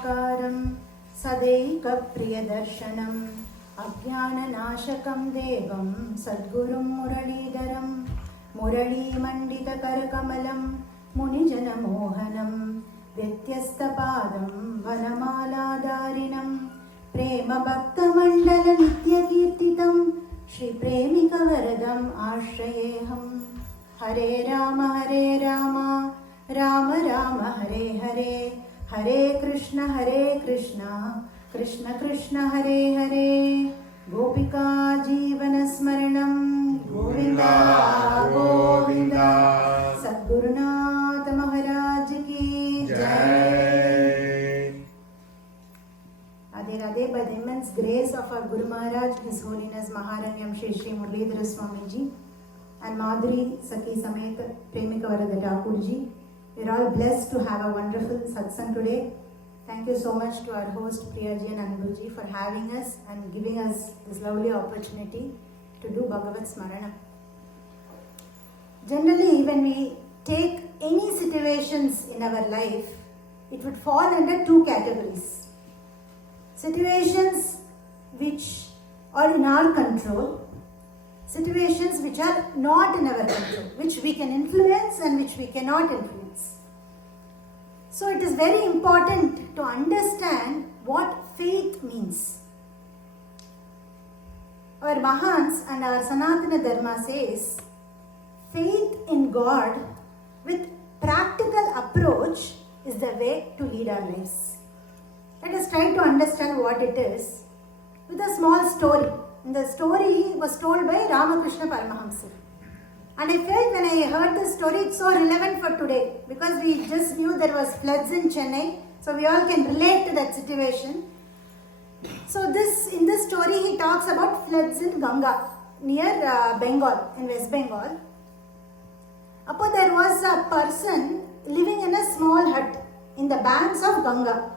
साकारं सदैकप्रियदर्शनम् अज्ञाननाशकं देवं सद्गुरुं मुरलीधरं मुरलीमण्डितकरकमलं मुनिजनमोहनं व्यत्यस्तपादं वनमालाधारिणं प्रेमभक्तमण्डलनित्यकीर्तितं श्रीप्रेमिकवरदम् आश्रयेऽहं। हरे राम राम राम हरे हरे, हरे कृष्ण कृष्ण कृष्ण हरे हरे। गोपिका जीवनस्मरणं गोविन्दा गोविन्दा। सद्गुरुनाथ महाराज की जय। Radhe Radhe. By the immense grace of our Guru Maharaj, His Holiness Maharanyam Shri Shri Muralidhara Swamiji and Madhuri Sakhi Samet Premika Varada Thakurji, we are all blessed to have a wonderful satsang today. Thank you so much to our host Priyaji and Anuruji for having us and giving us this lovely opportunity to do Bhagavat Smarana. Generally, when we take any situations in our life, it would fall under two categories. Situations which are in our control, situations which are not in our control, which we can influence and which we cannot influence. So it is very important to understand what faith means. Our Mahans and our Sanatana Dharma says, faith in God with practical approach is the way to lead our lives. Let us try to understand what it is with a small story. And the story was told by Ramakrishna Paramahamsa. And I felt when I heard this story, it's so relevant for today because we just knew there was floods in Chennai. So we all can relate to that situation. So in this story, he talks about floods in Ganga near Bengal, in West Bengal. Appo there was a person living in a small hut in the banks of Ganga.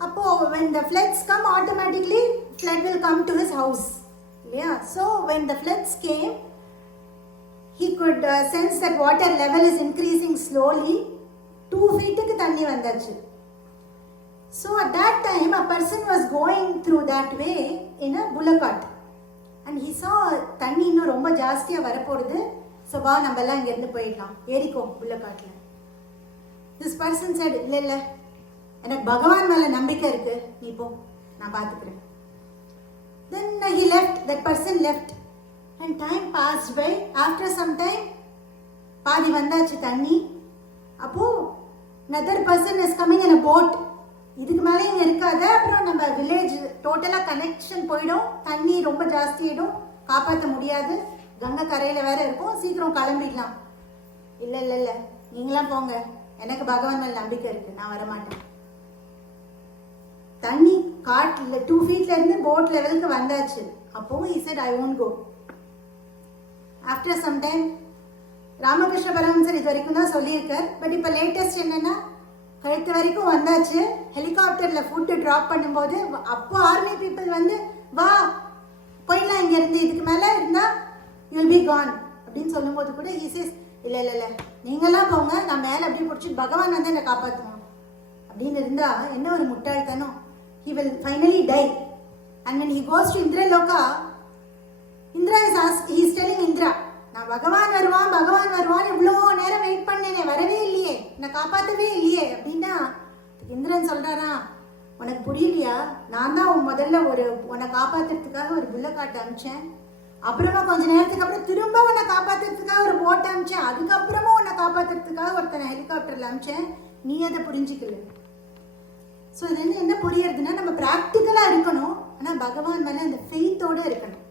Appo when the floods come, automatically flood will come to his house. Yeah. So when the floods came, he could sense that water level is increasing slowly. 2 feet ku thanni vandachu. So at that time a person was going through that way in a bullock cart and he saw thanni innu romba jastiya varapodhu. So va nambala inga irundhu poidlam eriko bullock cartla. This person said illa enak bhagavan mela nambika irukku nee po na paathukuren. Then he left. That person left. And time passed by. After some time, paadi vandachu thanni. Appo another person is coming in a boat. Idhukku mele inga irukadha, appo நம்ம village totally connection போய்டும். தண்ணி ரொம்ப ஜாஸ்தி ஆயிடும். காப்பாத்த முடியாது. கங்கை கரையில வேற இருக்கும். சீக்கிரம் கிளம்பிடலாம். இல்ல நீங்களா போங்க. எனக்கு பகவான் மேல நம்பிக்கை இருக்கு. நான் வர மாட்டேன். தண்ணி காட்ல 2 feetல இருந்து போட் லெவலுக்கு வந்தாச்சு. அப்போ he said I won't go. After some time, Ramakrishna Paramahamsa இது வரைக்கும் தான் சொல்லியிருக்கார். பட் இப்போ லேட்டஸ்ட் என்னன்னா கழுத்து வரைக்கும் வந்தாச்சு. ஹெலிகாப்டரில் ஃபுட்டு ட்ராப் பண்ணும்போது அப்போ ஆர்மி பீப்புள் வந்து வா போயிடலாம் இங்கேருந்து, இதுக்கு மேலே இருந்தால் யூல் பி கான் அப்படின்னு சொல்லும்போது கூட ஈஸிஸ் இல்லை நீங்களாம் போங்க, நான் மேலே அப்படியே பிடிச்சி பகவான் வந்து என்னை காப்பாற்றுவோம் அப்படின்னு இருந்தால் என்ன ஒரு முட்டாள்தனம். He will finally die. And when he goes to Indraloka, Indra is telling Indra, நான் பகவான் வருவான் இவ்வளோ நேரம் வெயிட் பண்ணேனே, வரவே இல்லையே, என்னை காப்பாற்றவே இல்லையே அப்படின்னா இந்திரன் சொல்கிறாரா, உனக்கு புரியலையா, நான் தான் முதல்ல உன்னை காப்பாற்றுறதுக்காக ஒரு புல்லக்காட்டை அனுப்பிச்சேன், அப்புறமா கொஞ்ச நேரத்துக்கு அப்புறம் திரும்ப உன்னை காப்பாற்றுறதுக்காக ஒரு போட்டை அனுப்பிச்சேன், அதுக்கப்புறமா உன்னை காப்பாற்றுறதுக்காக ஒருத்தனை ஹெலிகாப்டரில் அனுப்பிச்சேன், நீ அதை புரிஞ்சிக்கல. ஸோ இதுலேருந்து என்ன புரியறதுன்னா நம்ம ப்ராக்டிக்கலாக இருக்கணும், ஆனால் பகவான் மேலே அந்த ஃபெய்த்தோடு இருக்கணும்.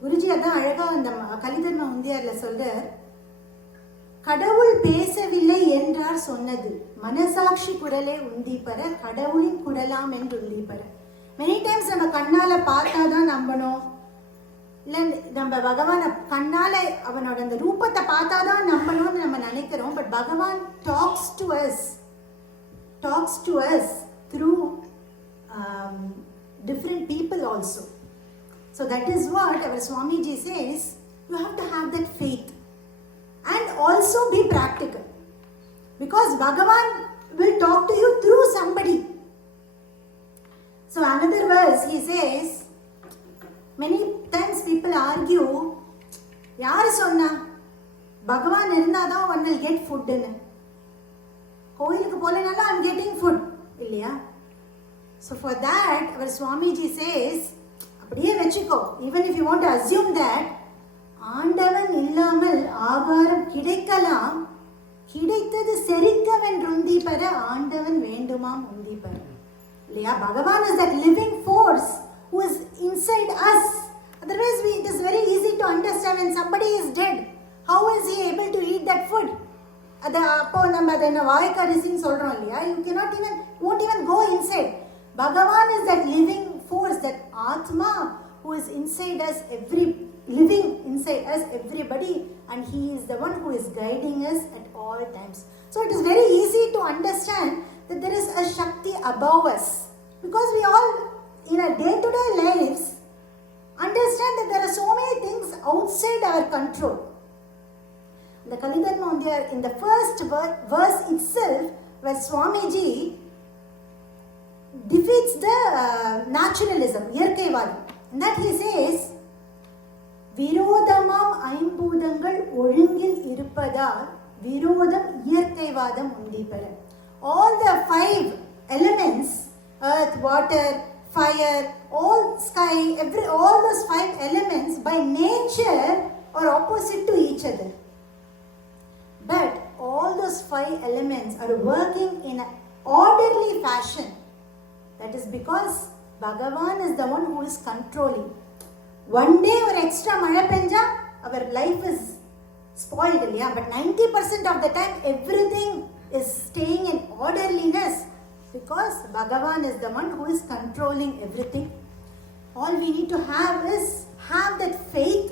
குருஜி அதான் அழகாக அந்த கலிதர்ம உந்தியாரில் சொல்கிறார், கடவுள் பேசவில்லை என்றார் சொன்னது, மனசாட்சி குரலே உந்தி பெற கடவுளின் குரலாம் என்று உந்தி பெற. மெனி டைம்ஸ் நம்ம கண்ணால் பார்த்தா தான் நம்பணும், இல்லை நம்ம பகவானை கண்ணால் அவனோட அந்த ரூபத்தை பார்த்தா தான் நம்பணும்னு நம்ம நினைக்கிறோம். பட் பகவான் tax to us through different people also. So that is what our Swamiji says, you have to have that faith and also be practical, because Bhagavan will talk to you through verse, he says, many times people argue, யாரு சொன்னா பகவான் இருந்தாதான் one will get food ன்னு. கோயிலுக்கு போலனாலும் I'm getting food இல்லையா? So for that our Swamiji says, அப்படியே வெச்சுக்கோ, even if you want to assume that ஆண்டவன் இல்லாமல் ஆகாரம் கிடைக்கலாம், கிடைத்தது செரிக்கவன் ருந்தி பெற ஆண்டவன் வேண்டுமாம் உந்தி பெற இல்லையா? Bhagavan is that living force who is inside us. Otherwise it is very easy to understand when somebody is dead, how is he able to eat that food? அது அப்போ நம்ம அதை என்ன வாய்க்கரிசின்னு சொல்றோம் இல்லையா? You cannot even, won't even go inside. Bhagavan is that living force, that Atma who is inside us, living inside us, everybody, and he is the one who is guiding us at all times. So it is very easy to understand that there is a Shakti above us, because we all in our day-to-day lives understand that there are so many things outside our control. The Kalidharma in the first verse itself, where Swamiji defeats the naturalism, இயற்கைவாதம். In that he says, விரோதமாம் ஐம்பூதங்கள் ஒழுங்கில் இருப்பதால் விரோதம் இயற்கைவாதம் உந்தி பெற. All the 5 elements, earth, water, fire, all sky, all those 5 elements by nature are opposite to each other. But all those 5 elements are working in an orderly fashion. That is because Bhagavan is the one who is controlling. One day or extra mala penja, our life is spoiled, yeah? But 90% of the time everything is staying in orderliness because Bhagavan is the one who is controlling everything. All we need to have is that faith,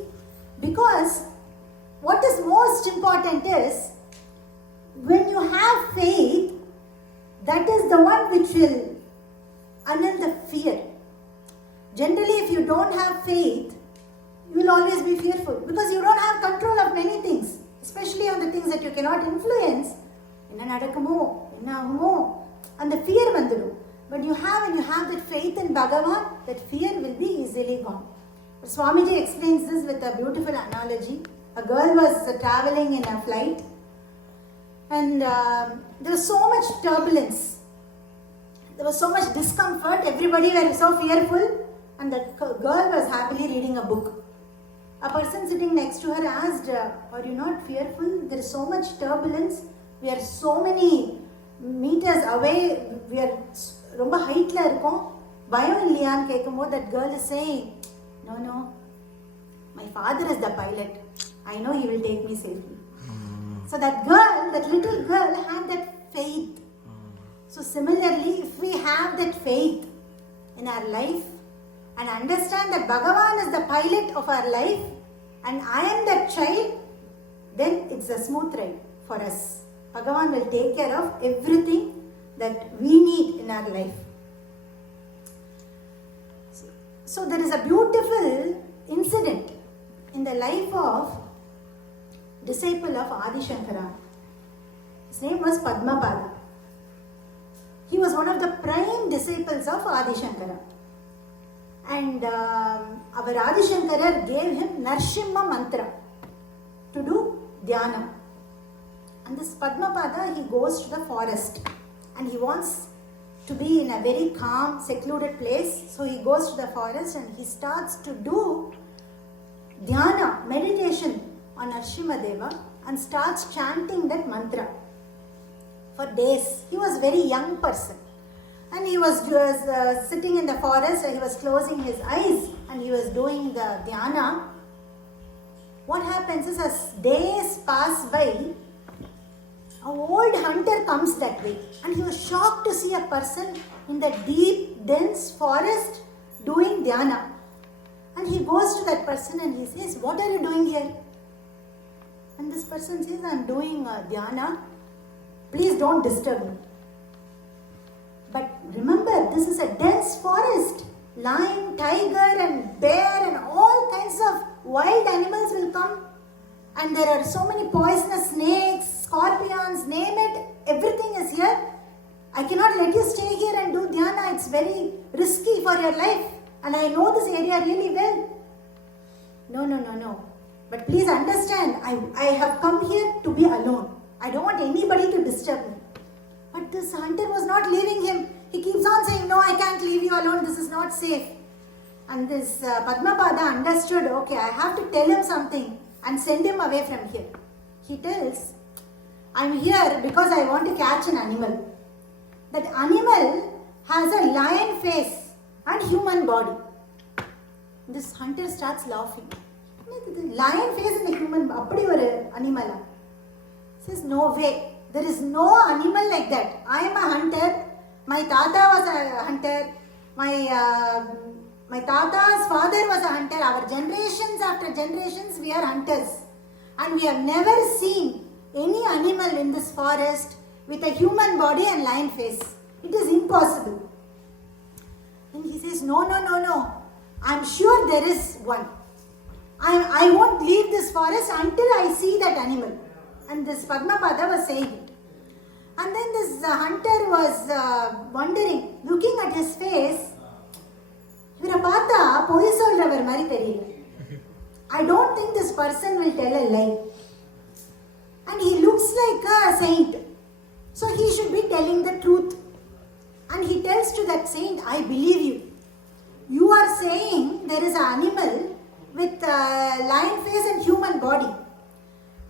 because what is most important is when you have faith, that is the one which will annul the fear. Generally, if you don't have faith, you will always be fearful because you don't have control of many things, especially on the things that you cannot influence. Enna nadakkumo, enna agumo, and the fear vandrum. But when you have that faith in Bhagavan, that fear will be easily gone. But Swamiji explains this with a beautiful analogy. A girl was traveling in a flight, and there was so much turbulence. There was so much discomfort. Everybody were so fearful, and the girl was happily reading a book. A person sitting next to her asked, "Are you not fearful? There is so much turbulence. We are so many meters away. We are ரொம்ப ஹைட்ல இருக்கோம். பயம் இல்லையான்னு கேட்கும்போது that girl is saying, No. My father is the pilot. I know he will take me safely." So that little girl had that faith. So similarly, if we have that faith in our life and understand that Bhagavan is the pilot of our life and I am that child, then it's a smooth ride for us. Bhagavan will take care of everything that we need in our life. So there is a beautiful incident in the life of disciple of Adi Shankara. His name was Padmapada. He was one of the prime disciples of Adi Shankara. And our Adi Shankara gave him Narsimha mantra to do dhyanam. And this Padmapada, he goes to the forest and he wants to be in a very calm, secluded place. So he goes to the forest and he starts to do dhyana, meditation on Narsimha and starts chanting that mantra for days. He was a very young person and he was sitting in the forest and he was closing his eyes and he was doing the dhyana. What happens is as days pass by, an old hunter comes that way and he was shocked to see a person in the deep, dense forest doing dhyana. And he goes to that person and he says, "What are you doing here?" And this person says, "I am doing dhyana. Please don't disturb me." But remember, this is a dense forest. Lion, tiger and bear and all kinds of wild animals will come. And there are so many poisonous snakes, scorpions, name it, everything is here. I cannot let you stay here and do dhyana. It's very risky for your life. And I know this area really well. No. But please understand, I have come here to be alone. I don't want anybody to disturb me. But this hunter was not leaving him. He keeps on saying, no, I can't leave you alone. This is not safe. And this Padmapada understood, okay, I have to tell him something and send him away from here. He tells, I'm here because I want to catch an animal. That animal has a lion face and human body. This hunter starts laughing. Lion face and a human body, animal. Says, no way. There is no animal like that. I am a hunter. My tata was a hunter. My tata's father was a hunter. Our generations after generations, we are hunters. And we have never seen any animal in this forest with a human body and lion face. It is impossible. And he says, no. I'm sure there is one. I won't leave this forest until I see that animal. And this Padmapada was saying it. And then this hunter was wondering, looking at his face, I don't think this person will tell a lie. And he looks like a saint. So he should be telling the truth. And he tells to that saint, I believe you. You are saying there is an animal with a lion face and human body.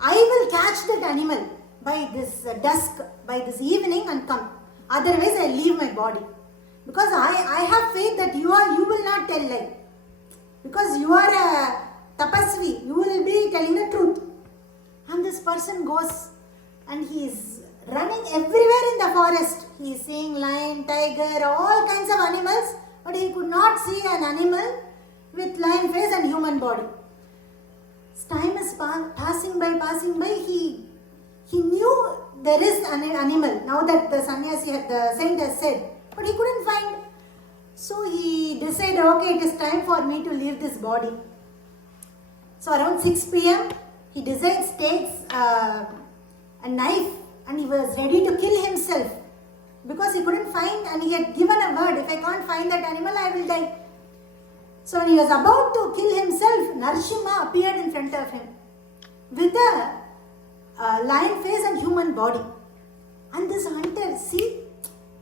I will catch that animal by this dusk, by this evening and come. Otherwise I leave my body. Because I have faith that you will not tell lie. Because you are a tapasvi, you will be telling the truth. And this person goes and he is running everywhere in the forest. He is seeing lion, tiger, all kinds of animals, but he could not see an animal with lion face and human body. As time is passing by, he knew there is an animal, now that the sannyasi, the saint has said, but he couldn't find. So he decided, okay, it is time for me to leave this body. So around 6 p.m., he decides, takes a knife and he was ready to kill himself because he couldn't find, and he had given a word, if I can't find that animal, I will die. So when he was about to kill himself, Narsimha appeared in front of him with a lion face and human body. And this hunter, see,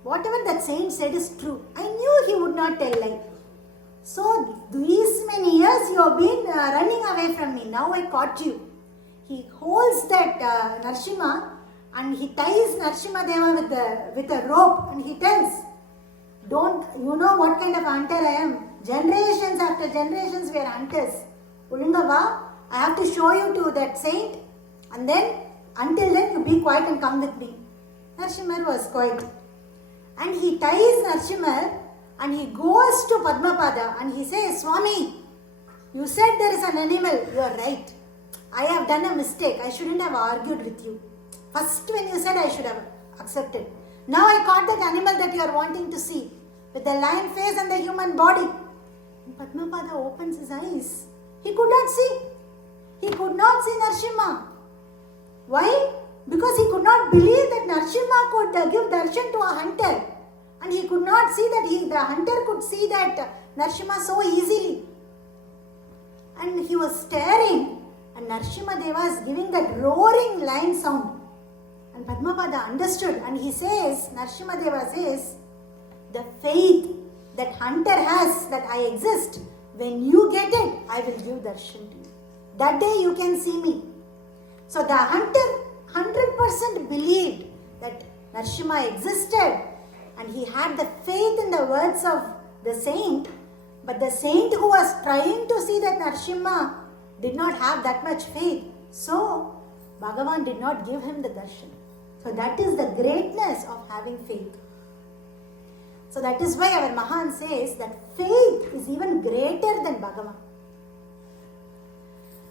whatever that saint said is true. I knew he would not tell lie. So these many years you have been running away from me. Now I caught you. He holds that Narsimha and he ties Smt.Jeya with a rope and he tells, you know what kind of hunter I am. Generations after generations we are hunters. Ulungava, I have to show you to that saint, and then until then you be quiet and come with me. Narsimha was quiet. And he ties Narsimha and he goes to Padmapada and he says, Swami, you said there is an animal. You are right. I have done a mistake. I shouldn't have argued with you. First when you said, I should have accepted. Now I caught that animal that you are wanting to see with the lion face and the human body. And Padmapada opens his eyes. He could not see. He could not see Narsimha. Why? Because he could not believe that Narsimha could give darshan to a hunter. And he could not see that the hunter could see that Narsimha so easily. And he was staring, and Smt.Jeya is giving that roaring lion sound. And Padmapada understood, and he says, Smt.Jeya says, the faith that hunter has that I exist, when you get it, I will give darshan to you. That day you can see me. So the hunter 100% believed that Narsimha existed, and he had the faith in the words of the saint, but the saint who was trying to see that Narsimha did not have that much faith. So Bhagavan did not give him the darshan. So that is the greatness of having faith. So that is why our Mahan says that faith is even greater than Bhagavan.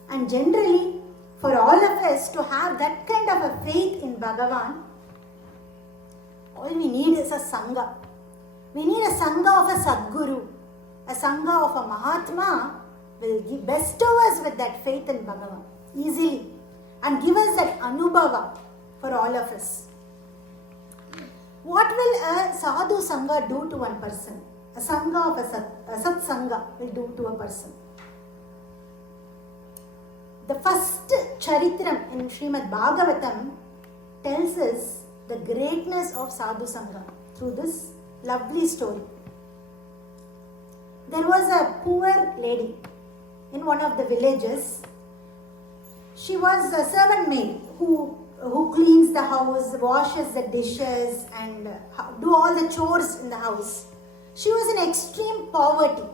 And generally, for all of us to have that kind of a faith in Bhagavan, all we need is a Sangha. We need a Sangha of a Sadguru. A Sangha of a Mahatma will bestow us with that faith in Bhagavan easily and give us that Anubhava for all of us. What will a sadhu sangha do to one person? A sangha of a satsanga will do to a person. The first charitram in Srimad Bhagavatam tells us the greatness of sadhu sangha through this lovely story. There was a poor lady in one of the villages. She was a servant maid who cleans the house, washes the dishes and do all the chores in the house. She was in extreme poverty.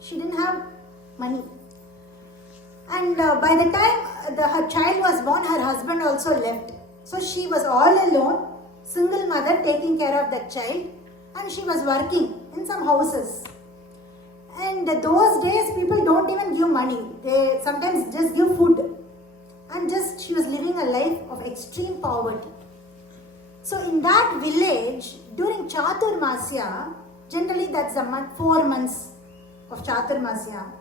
She didn't have money. And by the time her child was born, her husband also left. So she was all alone, single mother taking care of that child, and she was working in some houses. And those days people don't even give money. They sometimes just give food. And just she was living a life of extreme poverty. So in that village, during Chaturmasya, generally that's the month, 4 months of Chaturmasya,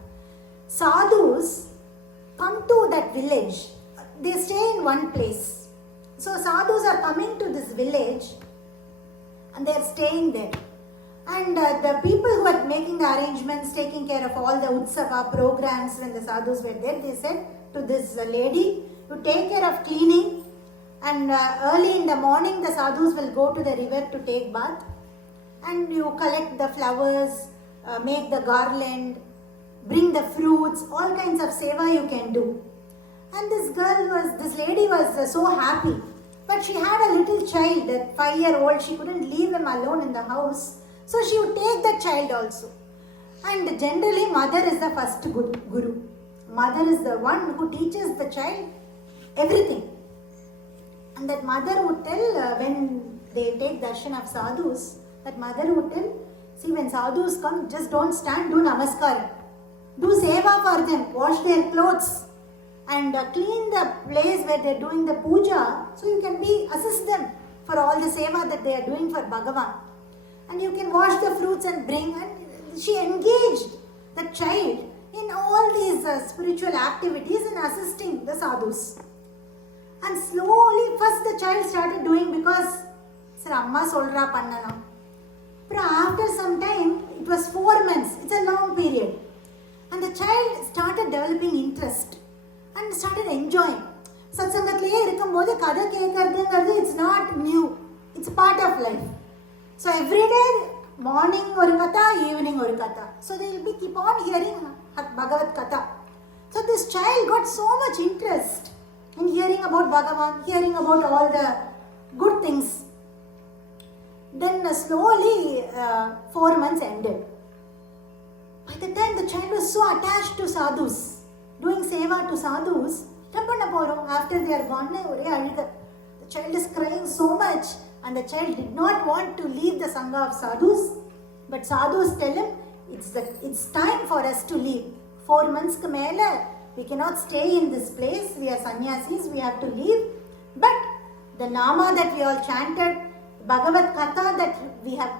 sadhus come to that village. They stay in one place. So sadhus are coming to this village and they are staying there. And the people who are making the arrangements, taking care of all the utsava programs when the sadhus were there, they said to this lady, you take care of cleaning, and early in the morning the sadhus will go to the river to take bath, and you collect the flowers, make the garland, bring the fruits, all kinds of seva you can do. And this lady was so happy, but she had a little child, a 5-year-old. She couldn't leave him alone in the house, so she would take the child also. And generally mother is the first guru. Mother is the one who teaches the child everything. And that mother would tell, when they take darshan of sadhus, that mother would tell, see, when sadhus come, just don't stand, do namaskar. Do seva for them, wash their clothes and clean the place where they are doing the puja, so you can assist them for all the seva that they are doing for Bhagavan. And you can wash the fruits and bring. And she engaged the child in all these spiritual activities and assisting the sadhus. And slowly, first the child started doing because, sir, amma solra pannanam. But after some time, it was 4 months, it's a long period. And the child started developing interest and started enjoying. Satsangatliye irukkumbodhu kada kekkuradhu, it's not new. It's part of life. So every day, morning oru katha, evening oru katha. So they will keep on hearing Bhagavad Katha. So this child got so much interest in hearing about Bhagavan, hearing about all the good things. Then slowly 4 months ended. By the time the child was so attached to sadhus, doing seva to sadhus, after they are gone, the child is crying so much, and the child did not want to leave the sangha of sadhus. But sadhus tell him, it's time for us to leave. 4 months ke mele, we cannot stay in this place. We are sannyasis, we have to leave. But the nama that we all chanted, Bhagavad Katha that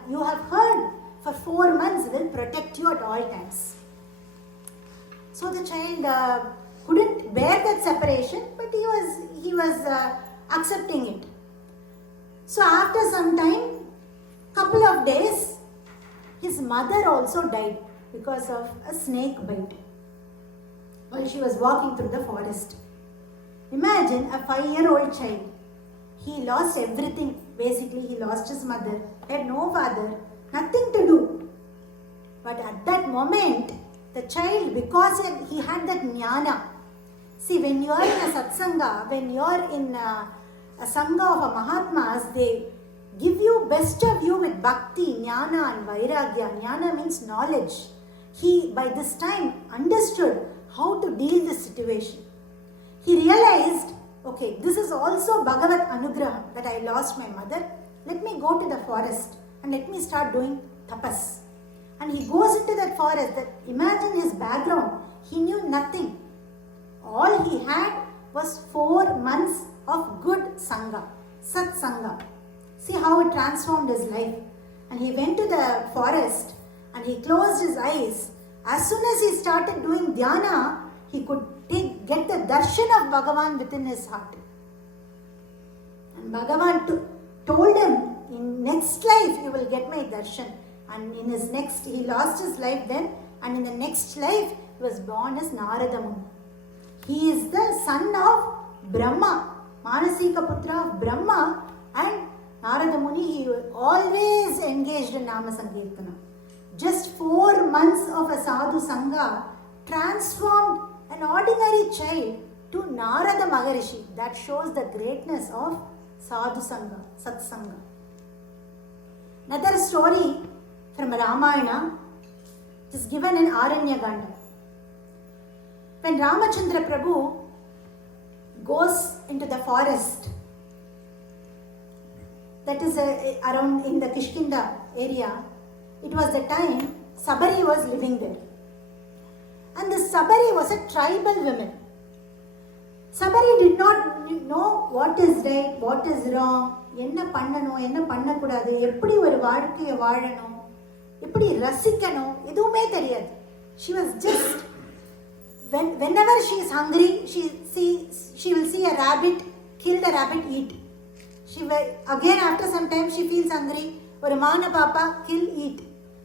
you have heard for 4 months will protect you at all times. So the child couldn't bear that separation, but he was accepting it. So after some time, couple of days, his mother also died because of a snake bite while she was walking through the forest. Imagine a 5-year-old child. He lost everything. Basically, he lost his mother, had no father, nothing to do. But at that moment, the child, because he had that jnana. See, when you are in a satsanga, when you are in a sangha of a Mahatmas, they give you best of you with bhakti, jnana and vairagya. Jnana means knowledge. He, by this time, understood how to deal this situation. He realized, okay, this is also Bhagavat Anugraham that I lost my mother. Let me go to the forest and let me start doing tapas. And he goes into that forest. Imagine his background. He knew nothing. All he had was 4 months of good sangha, satsanga. See how it transformed his life. And he went to the forest and he closed his eyes. As soon as he started doing dhyana, he could get the darshan of Bhagavan within his heart. And Bhagavan told him in next life you will get my darshan. And in his next, he lost his life then, and in the next life he was born as Narada Muni. He is the son of Brahma, Manasika Putra of Brahma, and Narada Muni, he always engaged in Nama Sankirtana. Just 4 months of a sadhu sangha transformed an ordinary child to Narada Maharishi. That shows the greatness of sadhu sangha, satsanga. Another story from Ramayana is given in Aranyaganda. When Ramachandra Prabhu goes into the forest, that is around in the Kishkinda area, it was the time Sabari was living there. And this Sabari was a tribal woman. Sabari did not know what is right, what is wrong, என்ன பண்ணணும் என்ன பண்ணக்கூடாது, எப்படி ஒரு வாழ்க்கையை வாழணும், எப்படி ரசிக்கணும், எதுவுமே தெரியாது. She was just, whenever she is hungry, she will see a rabbit, kill the rabbit, eat. Again after some time she feels hungry, ஒரு மான பாப்பா, kill, eat.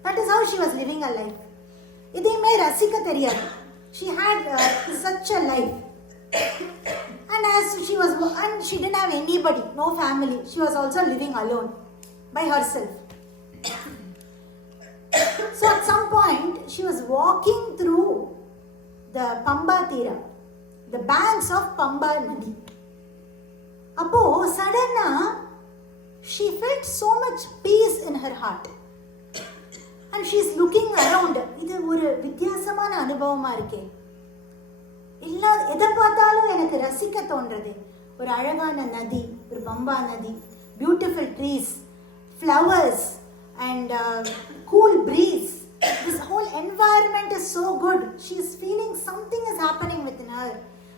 That is how she was living her life. எதையுமே ரசிக்க தெரியாது. She had such a life. And as she was, and she didn't have anybody, no family. She was also living alone by herself. So at some point she was walking through the Pamba Tira, the banks of Pamba Nadi. Appo suddenly she felt so much peace in her heart. And she is looking around. இது ஒரு வித்தியாசமான அனுபவமா இருக்கே. எதை பார்த்தாலும் எனக்கு ரசிக்க தோன்றது. ஒரு அழகான நதி, ஒரு பம்பா நதி, beautiful trees, flowers and cool breeze. This whole environment is so good. She is feeling something is happening within her,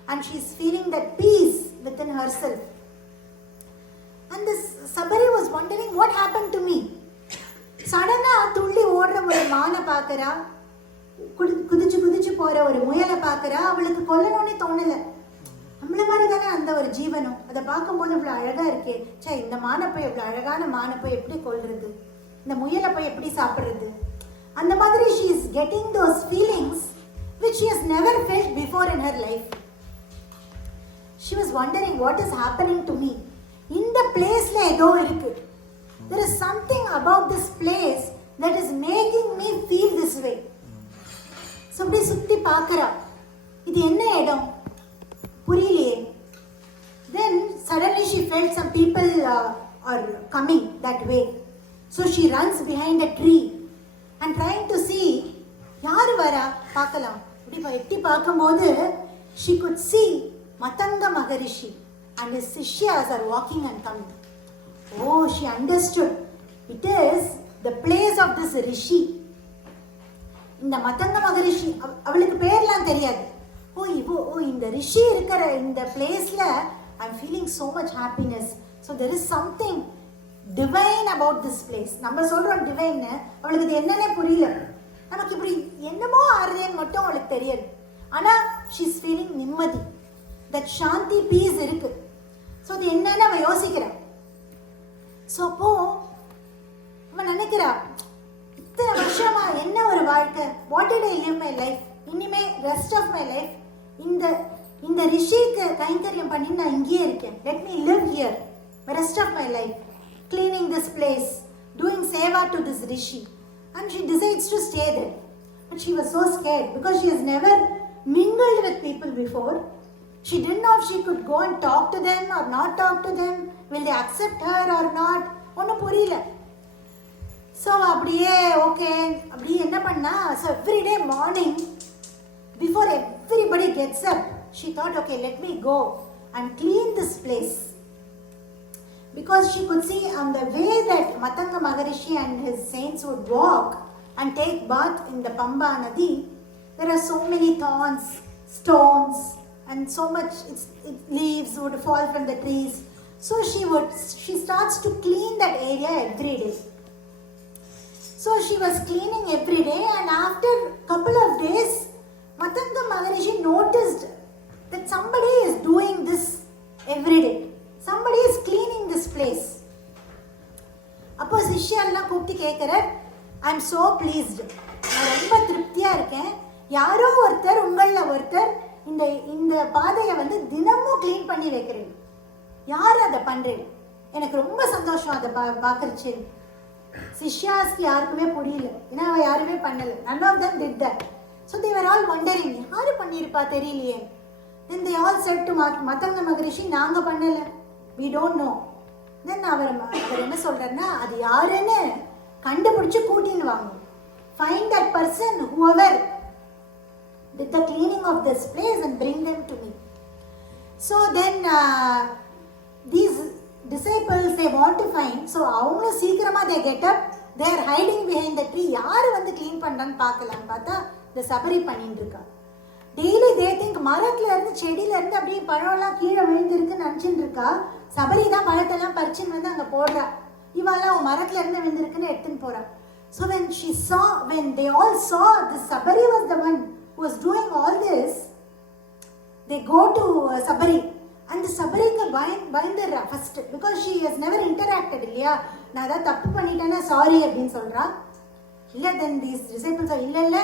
and she is feeling that peace within herself. And this Sabari was wondering what happened to me. Suddenly துள்ளி ஓடுற ஒரு மானை பார்க்கறா, குதிச்சு போற ஒரு முயலை பார்க்கறா. அவளுக்கு கொல்லணும்னு தோணல. நம்மள மாதிரி தானே அந்த ஒரு ஜீவனம். அதை பார்க்கும்போது இவ்வளோ அழகா இருக்கே, சே இந்த மானை போய் இவ்வளோ அழகான மானை போய் எப்படி கொல்றது, இந்த முயலை போய் எப்படி சாப்பிட்றது, அந்த மாதிரி she is getting those feelings which she has never felt before in her life. She was wondering what is happening to me. இந்த பிளேஸ்ல ஏதோ இருக்கு. There is something about this place that is making me feel this way. So அப்படி சுத்தி பார்க்கறா. இது என்ன இடம்? புரியலையே. Then suddenly she felt some people are coming that way. So she runs behind a tree and trying to see யார் வரா பார்க்கலாம். அப்படி எட்டி பார்க்கும்போது she could see Matanga Maharishi and his Sishyas are walking and coming. Oh, she understood. It is the place of this Rishi. இந்த மத்தங்க மகரிஷி, அவளுக்கு பேர்லாம் தெரியாது. இந்த ரிஷி இருக்கிற இந்த பிளேஸ்ல I'm feeling so much happiness. So there is something divine about this place. நம்ம சொல்றோம் divine, அவளுக்கு இது என்னன்னே புரியல. நமக்கு இப்படி என்னமோ ஆறுதேன்னு மட்டும் அவளுக்கு தெரியாது. ஆனா she is feeling நிம்மதி, that சாந்தி பீஸ் இருக்கு. ஸோ அது என்னன்னு அவன் யோசிக்கிறான். ஸோ அப்போ அவன் நினைக்கிறா, இத்தனை வருஷமா என்ன ஒரு வாழ்க்கை, what did I live my life, இனிமே ரெஸ்ட் ஆஃப் மை லைஃப் இந்த ரிஷிக்கு கைங்கரியம் பண்ணி நான் இங்கேயே இருக்கேன். Let me live here rest of my life, cleaning this place, doing seva to this rishi. And she decides to stay there. But she was so scared because she has never mingled with people before. She didn't know if she could go and talk to them or not talk to them. Will they accept her or not? ஒன்றும் புரியல. So அப்படியே okay அப்படியே என்ன பண்ணா, so everyday morning before everybody gets up she thought, okay, let me go and clean this place. Because she could see on the way that Matanga Maharishi and his saints would walk and take bath in the Pamba Nadi, there are so many thorns, stones, and so much leaves would fall from the trees. So she starts to clean that area every day. So she was cleaning every day, and after a couple of days, Matanga Maharishi noticed that somebody is doing this every day. Somebody is cleaning this place. அப்போ சிஷ்யெல்லாம் கூப்பிட்டு கேட்குறார், I am so pleased, நான் ரொம்ப திருப்தியாக இருக்கேன். யாரோ ஒருத்தர் உங்களில் ஒருத்தர் இந்த இந்த பாதையை வந்து தினமும் க்ளீன் பண்ணி வைக்கிறேன். யார் அதை பண்ணுறேன்? எனக்கு ரொம்ப சந்தோஷம் அதை பார்க்குறச்சு. சிஷ்யாஸ்க்கு யாருக்குமே புரியல, ஏன்னா அவள் யாருமே பண்ணலை. none of them did that. So they were all wondering, யாரு பண்ணியிருப்பா தெரியலையே. Then they all said to Matanga மகரிஷி, நாங்கள் பண்ணலை, we don't know. Then அவர் என்ன சொல்கிறாருன்னா, அது யாருன்னு கண்டுபிடிச்சி கூட்டின்னு வாங்க. Find that person, whoever did the cleaning of this place, and bring them to me. So then these disciples, they want to find, so அவங்களும் சீக்கிரமாக they get up, they are hiding behind the tree. யார் வந்து clean பண்ணுறான்னு பார்க்கலான்னு பார்த்தா இந்த சபரி பண்ணிட்டு இருக்கா. டெய்லி தே திங்க் மரத்துல இருந்து செடியில இருந்து அப்படியே பழம்லாம் கீழே விழுந்திருக்குன்னு நினச்சிட்டு இருக்கா. சபரி தான் பழத்தெல்லாம் பறிச்சுன்னு வந்து அங்கே போடுறா. இவாலாம் அவன் மரத்துல இருந்து விழுந்திருக்குன்னு எடுத்துன்னு போறா. So when they all saw this Sabari was the one who was doing all this, they go to Sabari. And Sabariக்கு பயந்துடுறா first, because she has never interacted. இல்லையா, நான் ஏதாவது தப்பு பண்ணிட்டேன்னா சாரி அப்படின்னு சொல்கிறா. இல்லை, தென் தீஸ் டிசைபிள்ஸ் இல்லை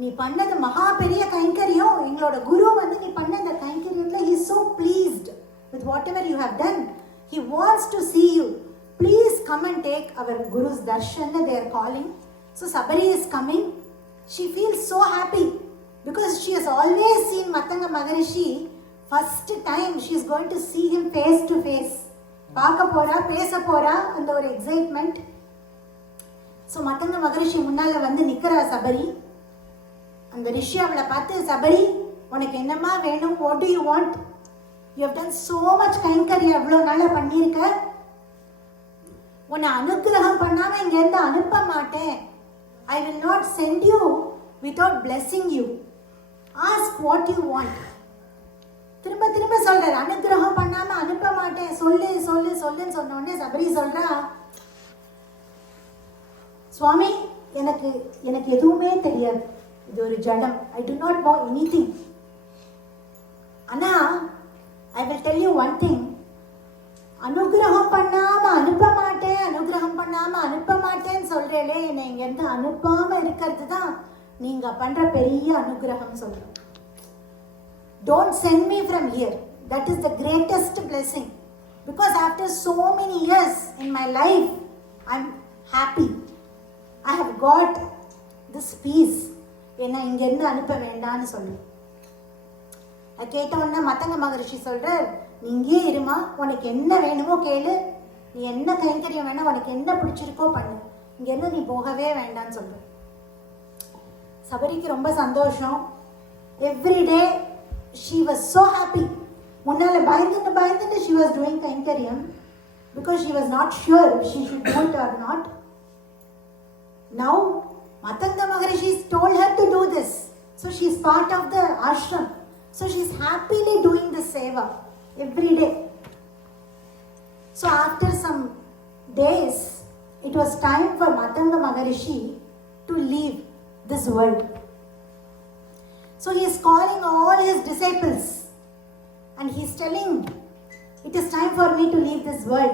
நீ பண்ணது மகா பெரிய கைங்கரியம், எங்களோட குரு வந்து நீ பண்ண அந்த கைங்கரியத்தில் he is so pleased with whatever you have done. He wants to see you. Please come and take our Guru's darshan, they are calling. So Sabari is coming. She feels so happy because she has always seen Matanga Maharishi. First time she is going to see him face to face. பார்க்க போறா, பேச போறா, அந்த ஒரு excitement. So Matanga மகரிஷி முன்னால் வந்து நிற்கிறா சபரி. அந்த ரிஷி அவளை பார்த்து, சபரி உனக்கு என்னம்மா வேணும், what do you want, you have done so much கைங்கரி, அவ்வளோ நாளாக பண்ணியிருக்க, உன்னை அனுகிரகம் பண்ணாமல் இங்கேருந்து அனுப்ப மாட்டேன். I will not send you without blessing you. Ask what you want. திரும்ப திரும்ப சொல்றாரு, அனுகிரகம் பண்ணாம அனுப்ப மாட்டேன், சொல்லு சொல்லு சொல்லுன்னு சொன்ன உடனே சபரி சொல்றா, சுவாமி எனக்கு எனக்கு எதுவுமே தெரியாது, இது ஒரு ஜடம், ஐ டு நாட் நோ எனிதிங். ஆனா I will tell you one thing, அனுகிரகம் பண்ணாம அனுப்ப மாட்டேன், அனுகிரகம் பண்ணாம அனுப்ப மாட்டேன்னு சொல்றேலே, என்னை இங்கேருந்து அனுப்பாம இருக்கிறது தான் நீங்க பண்ற பெரிய அனுகிரகம் சொல்றேன். Don't send me from here. That is the greatest blessing. Because after so many years in my life, I'm happy. I have got this peace. என்னை இங்கேருந்து அனுப்ப வேண்டான்னு சொல்லு. அது கேட்டவுடனே மத்தங்க மகரிஷி சொல்கிறார், நீ இங்கே இருமா, உனக்கு என்ன வேணுமோ கேளு, நீ என்ன கைங்கரியம் வேணா, உனக்கு என்ன பிடிச்சிருக்கோ பண்ணு, இங்கேருந்து நீ போகவே வேண்டான்னு சொல்லு. சபரிக்கு ரொம்ப சந்தோஷம். Everyday she was so happy. முன்னால பயந்துட்டு she was doing கைங்கரியம் because she was not sure if she should do it or not. Now Matanga Maharishi told her to do this, so she is part of the ashram, so she is happily doing the seva every day. So after some days it was time for Matanga Maharishi to leave this world. So he is calling all his disciples and he is telling, it is time for me to leave this world.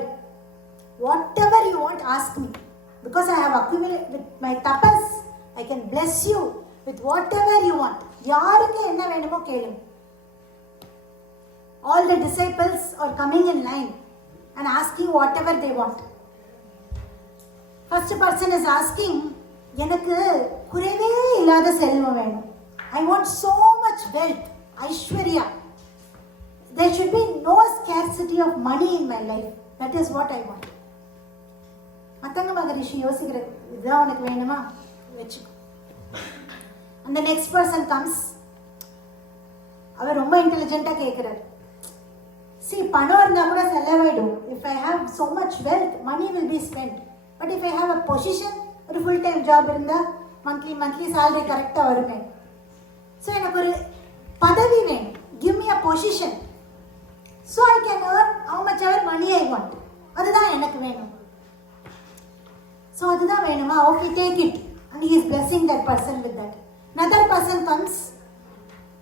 Whatever you want, ask me. Because I have accumulated with my tapas, I can bless you with whatever you want. யாருக்கு என்ன வேணுமோ கேளு. All the disciples are coming in line and asking whatever they want. First person is asking, எனக்கு குறைவே இல்லாத செல்வம் வேணும். I want so much wealth, Aishwarya. There should be no scarcity of money in my life. That is what I want. Matanga Maharishi யோசிக்கிற, இதுதான் உனக்கு வேணுமா வெச்சுக்கோ. And the next person comes. அவர் ரொம்ப இன்டெலிஜென்ட்டாக கேட்குறாரு. See, பணம் இருந்தால் கூட செலவாயிடும். If I have so much wealth, money will be spent. But if I have a position, ஒரு full time job இருந்தால் monthly salary கரெக்டாக வருமே. ஸோ எனக்கு ஒரு பதவி வேணும், give me a position, so I can earn how much ever money I want. அதுதான் எனக்கு வேணும். ஸோ அதுதான் வேணுமா, okay take it. And he is blessing that person with that. another person comes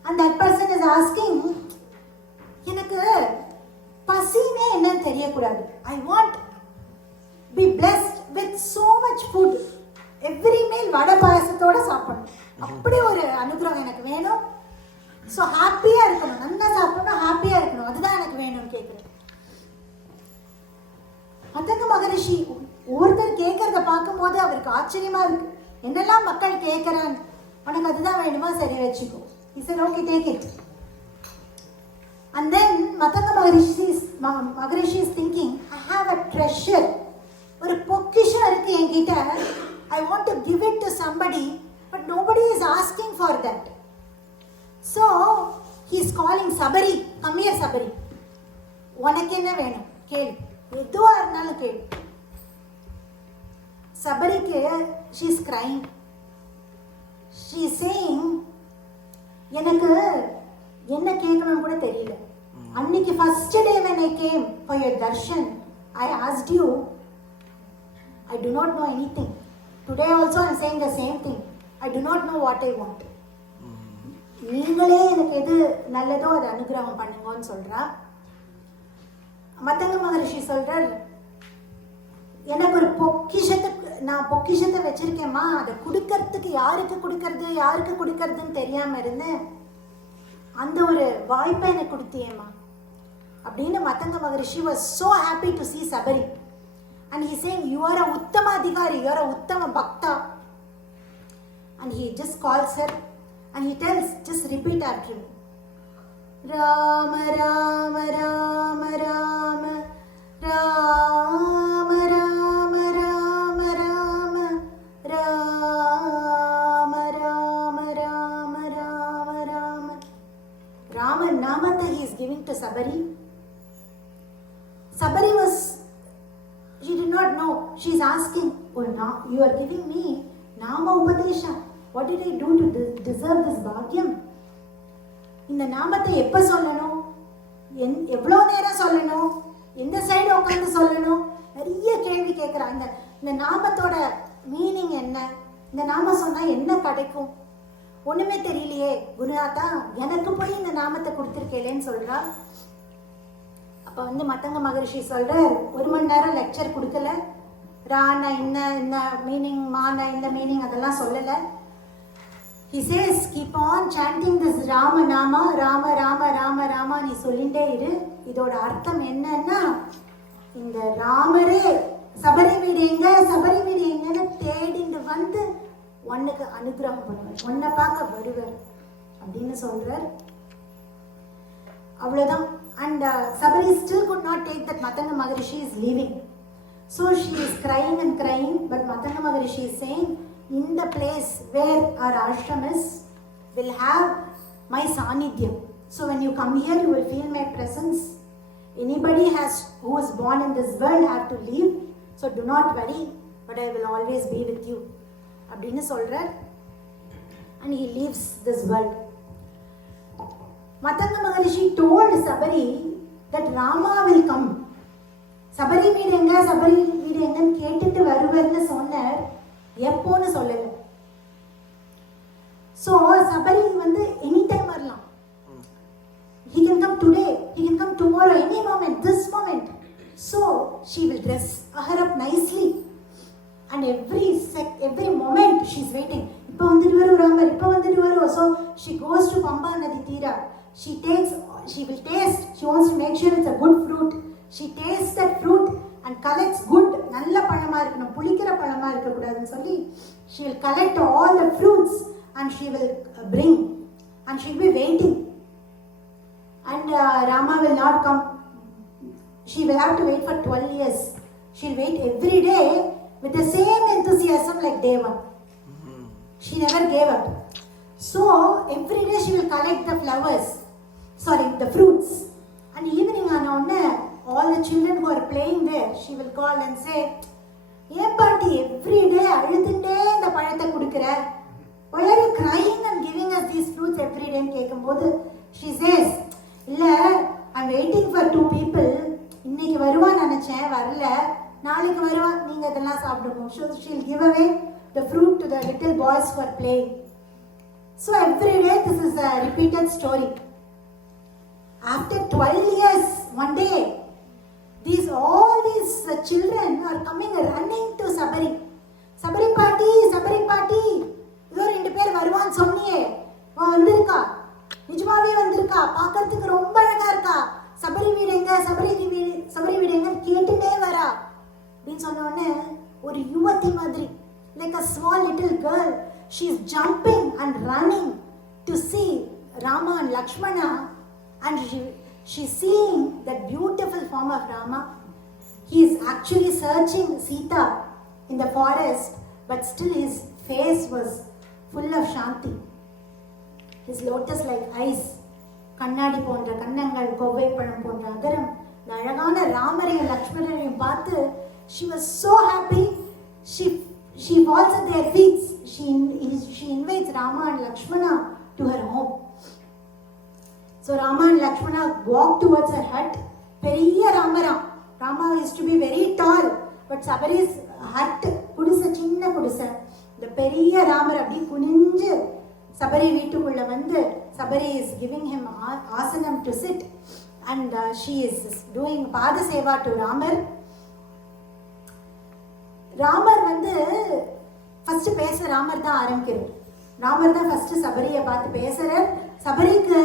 and that person is asking, எனக்கு பசினே என்னன்னு தெரியக்கூடாது, I want be blessed with so much food. Every meal vada payasathoda சாப்பிடணும். அப்படி ஒரு அனுகிரகம் எனக்கு வேணும். So ஹாப்பியாக இருக்கணும், நல்லா சாப்பிடணும், ஹாப்பியாக இருக்கணும், அதுதான் எனக்கு வேணும்னு கேட்குறேன். மத்தங்க மகரிஷி ஒவ்வொருத்தர் கேட்கறத பார்க்கும்போது அவருக்கு ஆச்சரியமா இருக்கு. என்னெல்லாம் மக்கள் கேட்கறாங்க, உனக்கு அதுதான் வேணுமா, சரி வச்சுக்கோ. He said, okay, take it. And then Matanga Maharishi is thinking, I have a treasure. ஒரு பொக்கிஷம் இருக்கு என்கிட்ட. I want to give it to somebody, but nobody is asking for that. So he is calling Sabari. Come here, Sabari. உனக்கு என்ன வேணும் கேளு, எதுவா இருந்தாலும் கேளு. சபரிக்கு she is crying. She is saying, எனக்கு என்ன கேட்கணும்னு கூட தெரியல. அன்னைக்கு first day when I came for your darshan, I asked you, I do not know anything. Today also I am saying the same thing. I do not know what I want. நீங்களே எனக்கு எது நல்லதோ அதை அனுகிரகம் பண்ணுங்கன்னு சொல்றா. மத்தங்க மகரிஷி சொல்றார், எனக்கு ஒரு நான் பொக்கிஷத்தை வச்சிருக்கேம்மா, அதை கொடுக்கறதுக்கு யாருக்கு கொடுக்கறதுன்னு தெரியாம இருந்தேன், அந்த ஒரு வாய்ப்பை எனக்கு கொடுத்தியேம்மா அப்படின்னு மத்தங்க மகரிஷி was so happy to see Sabari. And he is saying, you are a uttama adhikari, you are a uttama bhakta. And he just calls her and he tells, just repeat after me. Rama Rama Rama Rama Rama Rama Rama Rama Rama Rama Rama Rama Rama. Rama Namata he is giving to Sabari. Sabari was, she did not know. She is asking, oh, now you are giving me Nama Upadesha. What did I do to deserve this bhagyam? இந்த நாமத்தை எப்போ சொல்லணும், எவ்வளோ நேரம் சொல்லணும், எந்த side உட்காந்து சொல்லணும், நிறைய கேள்வி கேட்குறாங்க. இந்த நாமத்தோட மீனிங் என்ன, இந்த நாமம் சொன்னால் என்ன கிடைக்கும், ஒன்றுமே தெரியலையே குருநாதா, எனக்கு போய் இந்த நாமத்தை கொடுத்துருக்கேன்னு சொல்கிறா. அப்போ வந்து மத்தங்க மகரிஷி சொல்கிற, 1 மணி நேரம் லெக்சர் கொடுக்கல, ரானா இந்த மீனிங், மானா இந்த மீனிங், அதெல்லாம் சொல்லலை. He says, keep on chanting this Rama Nama, Rama Rama Rama Rama, நீ சொல்லிண்டே இரு. இதோட அர்த்தம் என்னன்னா, இந்த ராமரே சபரி வீடு எங்கன்னு தேடிண்டு வந்து உன்னுக்கு அனுகிரகம் பண்ணுவார், உன்னை பார்க்க வருவார் அப்படின்னு சொல்றார். அவ்வளோதான். And Sabari still could not take that Matanga Maharishi is leaving. So she is crying and crying, but Matanga Maharishi is saying, in the place where our ashram is, will have my sanidhyam. So when you come here, you will feel my presence. Anybody who is born in this world have to leave. So do not worry, but I will always be with you. Abdina solrar. And he leaves this world. Matanga Maharishi told Sabari that Rama will come. Sabari வீடு எங்கன்னு கேட்டுட்டு வருவார்னு சொன்னார், எப்போன்னு சொல்லலை. So Sabari வந்து any time வரலாம். He can come today, he can come tomorrow, any moment, this moment. So she will dress her up nicely, and every moment she is waiting. இப்போ வந்துட்டு வரும் ராமர், இப்போ வந்துட்டு வரும். So she goes to Pamba Nadi Tira. She will taste. She wants to make sure it's a good fruit. She tastes that fruit and collects good, நல்ல பழமா இருக்கணும், புளிக்கிற பழமா இருக்கக்கூடாதுன்னு சொல்லி she will collect all the fruits and she will bring, and she will be waiting. And Rama will not come. She will have to wait for 12 years. She will wait every day with the same enthusiasm like day one. She never gave up. So every day she will collect the the fruits. And evening ஆன all the children who are playing there, she will call and say, ஏன் பாட்டி every day அழுதுண்டே இந்த பழத்தை கொடுக்குற, why are you crying and giving us these fruits every day கேட்கும்போது she says, இல்லை, I'm waiting for 2 people. இன்னைக்கு வருவான்னு நினச்சேன், வரல, நாளைக்கு வருவான், நீங்கள் இதெல்லாம் சாப்பிடுவோம். So she'll give away the fruit to the little boys who are playing. So every day this is a repeated story. After 12 years, one day, all these children are coming running to Sabari. Sabari பாட்டி இதோ 2 பேர் வருவான்னு சொன்னியே, வந்திருக்கா, நிஜமாவே வந்திருக்கா, பார்க்கறதுக்கு ரொம்ப அழகா இருக்கா, சபரி வீடு எங்க, சபரி வீடு எங்க கேட்டுட்டே வரா அப்படின்னு சொன்ன உடனே ஒரு யுவதி மாதிரி, like a small little girl, she is jumping and running to see Rama and Lakshmana, and she is seeing that beautiful form of Rama. He is actually searching Sita in the forest, but still his face was full of Shanti. His lotus like eyes, கண்ணாடி போன்ற கன்னங்கள், கோவை பழம் போன்ற அதரம், இந்த அழகான ராமரையும் லக்ஷ்மணரையும் பார்த்து she was so happy. She falls at their feet. She invites Rama and Lakshmana to her home. So Rama and Lakshmana walk towards her hut. பெரிய Rama used to be very tall, but Sabari's hut குடிசை, சின்ன குடிசை. இந்த பெரிய ராமர் அப்படி குனிஞ்சு சபரி வீட்டுக்குள்ள வந்து, Sabari is giving him asanam to sit, and she is doing பாத சேவா to ராமர் வந்து ஃபர்ஸ்ட் பேச ராமர் தான் ஆரம்பிக்கிறார். ராமர் தான் ஃபர்ஸ்ட் சபரியை பார்த்து பேசுறார். சபரிக்கு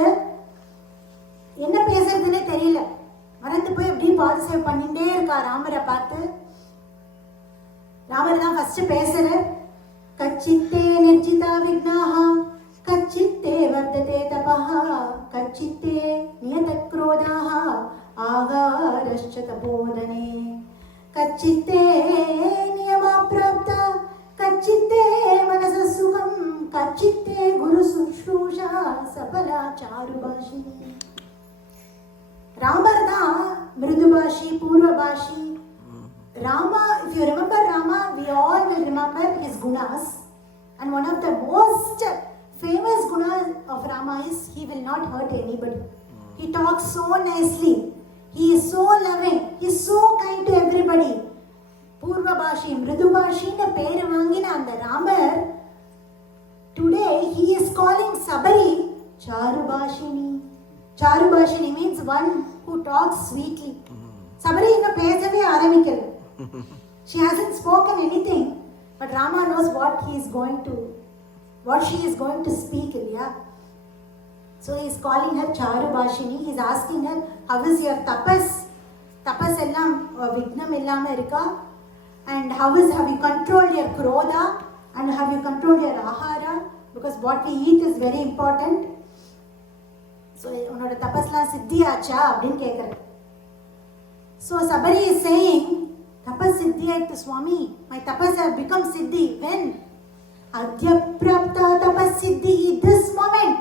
என்ன பேசுறதுன்னே தெரியல, மறந்து போய் அப்படியே பாத சேவை பண்ணிட்டே இருக்கா ராமரை பார்த்து. ராமர் தான் ஃபர்ஸ்ட் பேசுறார். கச்சித்தே நிர்ஜிதா விக்னாஹா கச்சித்தே வர்ததே தபஹா கச்சித்தே நியத க்ரோதாஹா ஆகாரஷ்ச தபோதனே கச்சித்தே நியமாப்ராப்த கச்சித்தே மனச சுகம் கச்சித்தே குரு சுஷ்ரூஷா சபலா சாருபாஷினி. ராமர் தான் மிருதுபாஷி, பூர்வபாஷி. Rama, if you remember Rama, we all will remember his gunas, and one of the most famous gunas of Rama is he will not hurt anybody. He talks so nicely, he is so loving, he is so kind to everybody. Purvabashi, Mridubashi na peru vaangina and Ramar, today he is calling Sabari Charubashini. Charubashini means one who talks sweetly. Sabari inna pesave aramikala. She hasn't spoken anything, but Rama knows what she is going to speak, yeah. So he is calling her Charubashini. He is asking her, how is your tapas ellam vignam illama irukka, and have you controlled your krodha, and have you controlled your ahara, because what we eat is very important. So unoda tapas la siddhi acha appdin kekra. So Sabari is saying, tapas siddhi aittu Swami, my tapas have become siddhi. When? Adya prapta tapas siddhi, this moment.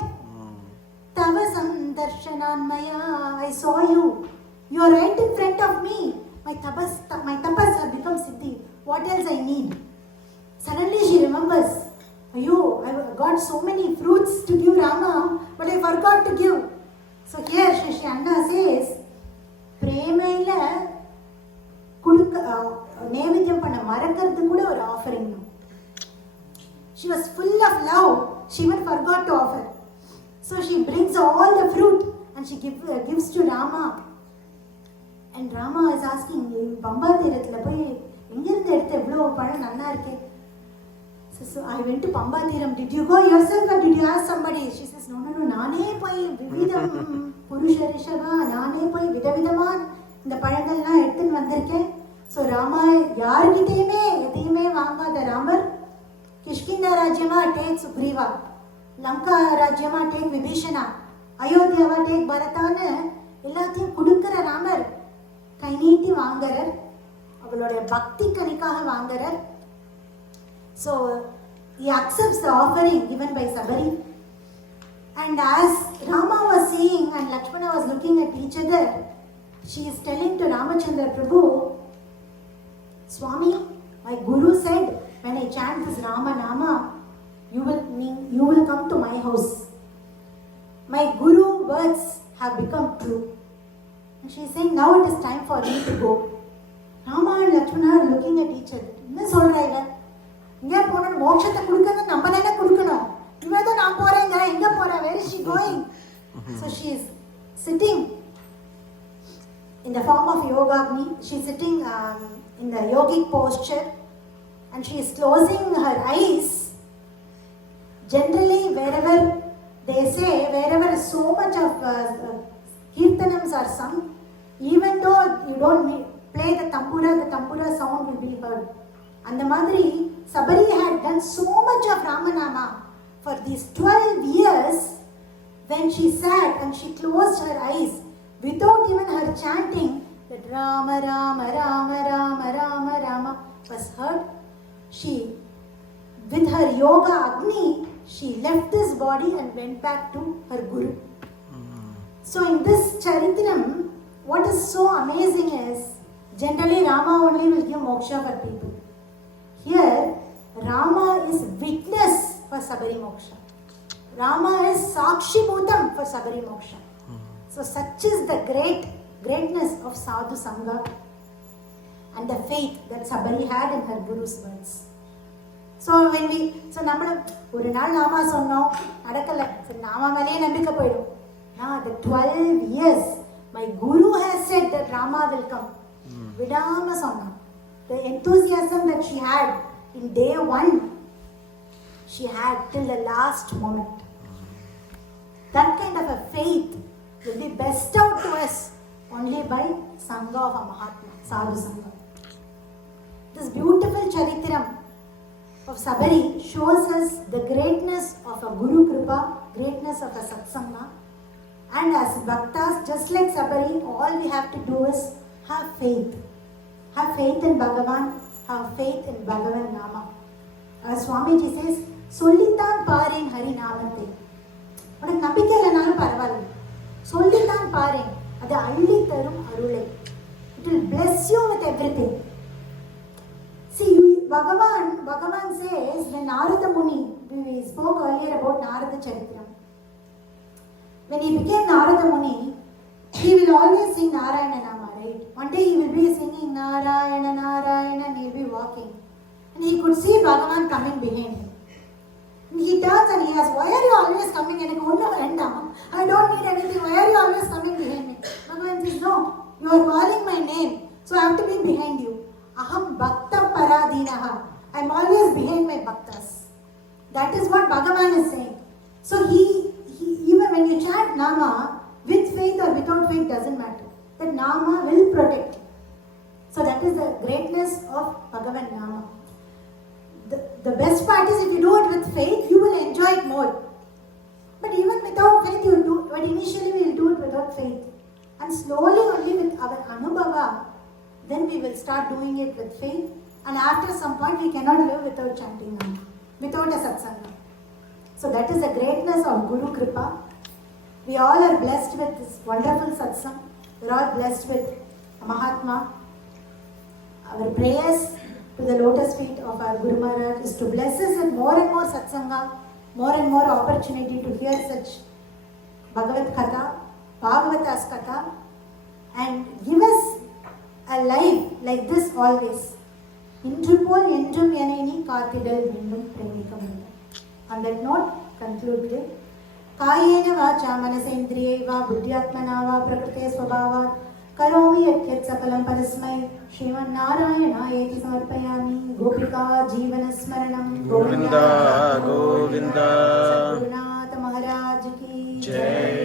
Tava sandarshanan maya, I saw you. You are right in front of me. My tapas have become siddhi. What else I need? Suddenly she remembers, Ayyo, I got so many fruits to give Rama, but I forgot to give. So here Shri Anna says, பிரேமையில கொடுக்க நைவேத்தியம் பண்ண மறக்கிறது கூட ஒரு offering. She was full of love, she even forgot to offer. So she brings all the fruit and she gives to Rama. And Rama is asking, Pampa தீரத்துல போய் எங்கிருந்து எடுத்து எவ்வளோ பழம் நல்லா இருக்கே. So I went to Pamba Thiram. Did you go yourself or did you ask somebody? She says, no, நானே போய் விவிதம் புருஷ ரிஷபா, நானே போய் விதவிதமா இந்த பழங்கள்லாம் எடுத்துன்னு வந்திருக்கேன். ஸோ ராமா யார்கிட்டையுமே எதையுமே வாங்காத ராமர், கிஷ்கிந்தா ராஜ்யமா டேக் சுக்ரீவா, லங்கா ராஜ்யமா டேக் விபீஷணா, அயோத்தியாவா டேக் பரதான்னு எல்லாத்தையும் கொடுக்குற ராமர் கை நீட்டி வாங்குறார், அவளுடைய பக்தி கணிக்காக வாங்குறார். So he accepts the offering given by Sabari. And as Rama was seeing and Lakshmana was looking at each other, she is telling to Ramachandra Prabhu, Swami, my Guru said, when I chant this Rama Nama, you will come to my house. My Guru words have become true. And she is saying, now it is time for me to go. Rama and Lakshmana are looking at each other. என்ன சொல்றாங்க? இங்கே போன மோட்சத்தை கொடுக்கறது நம்ம தானே கொடுக்கணும். இவதான் நான் போறேங்க, எங்க போறேன், where is she going? So she is sitting in the form of Yogagni. She is sitting in the yogic posture and she is closing her eyes. Generally, wherever they say, wherever so much of kirtanams are sung, even though you don't play the tambura sound will be heard. And the Madri, Sabari had done so much of Ramanama for these 12 years. When she sat and she closed her eyes, without even her chanting, that Rama, Rama, Rama, Rama, Rama, Rama was heard. She, with her yoga Agni, she left this body and went back to her Guru. So in this Charitram, what is so amazing is, generally Rama only will give moksha for people. Here, Rama is witness for Sabari Moksha. Rama is Sakshi Bhutam for Sabari Moksha. So such is the greatness of Sadhu Sangha and the faith that Sabari had in her Guru's words. So when நம்ம ஒரு நாள் நாமா சொன்னோம் நடக்கல சரி நாமா மேலேயே நம்பிக்கை போயிடும். Now the 12 years my Guru has said that Rama will come. விடாம சொன்னான். The enthusiasm that she had in day 1, she had till the last moment. That kind of a faith will be bestowed out to us only by Sangha of a Mahatma, Sadhu Sangha. This beautiful Charitram of Sabari shows us the greatness of a Guru Kripa, greatness of a Satsanga. And as Bhaktas, just like Sabari, all we have to do is have faith. Have faith in Bhagavan, have faith in Bhagavan Nama. As Swamiji says, Sollithan Parin Hari Namate. உனக்கு நம்பிக்கை இல்லைனாலும் பரவாயில்ல சொல்லித்தான் பாரு அது அள்ளி தரும் அருளை. It will bless you with everything. See, Bhagavan says, when Narada Muni, we spoke earlier about Narada Charitram. When he became Narada Muni, he will always sing Narayana Nama, right? One day he will be singing Narayana, Narayana, and he will be walking. And he could see Bhagavan coming behind him. He turns and he asks, why are you always coming? I don't need anything. Why are you always coming behind me? Bhagavan says, no, you are calling my name, so I have to be behind you. Aham bhakta paradinaha. I am always behind my bhaktas. That is what Bhagavan is saying. So he even when you chant Nama, with faith or without faith doesn't matter. That Nama will protect you. So that is the greatness of Bhagavan Nama. The best part is if you do it with faith, you will enjoy it more. But even without faith, you will do. But initially we will do it without faith. And slowly only with our Anubhava, then we will start doing it with faith. And after some point, we cannot live without chanting Nama, without a Satsanga. So that is the greatness of Guru Kripa. We all are blessed with this wonderful Satsang. We are all blessed with Mahatma. Our prayers to the lotus feet of our Guru Maharaj is to bless us with more and more Satsanga, more and more opportunity to hear such Bhagavad Katha, Bhagavatas Katha, and give us a life like this always. Intrupol Endrum Yaneni Kathidal Vindum Premikamanda. On that note, conclude with Kayena Vacha Manasendriyeva Buddhyatmana Va Prakrite Swabhava Karomi Yat Sakalam Padasmai Shriman Narayana Eti Samarpayami Gopika Jeevana Smaranam Govinda Govinda Sadgurunatha Maharaj Ki Jai.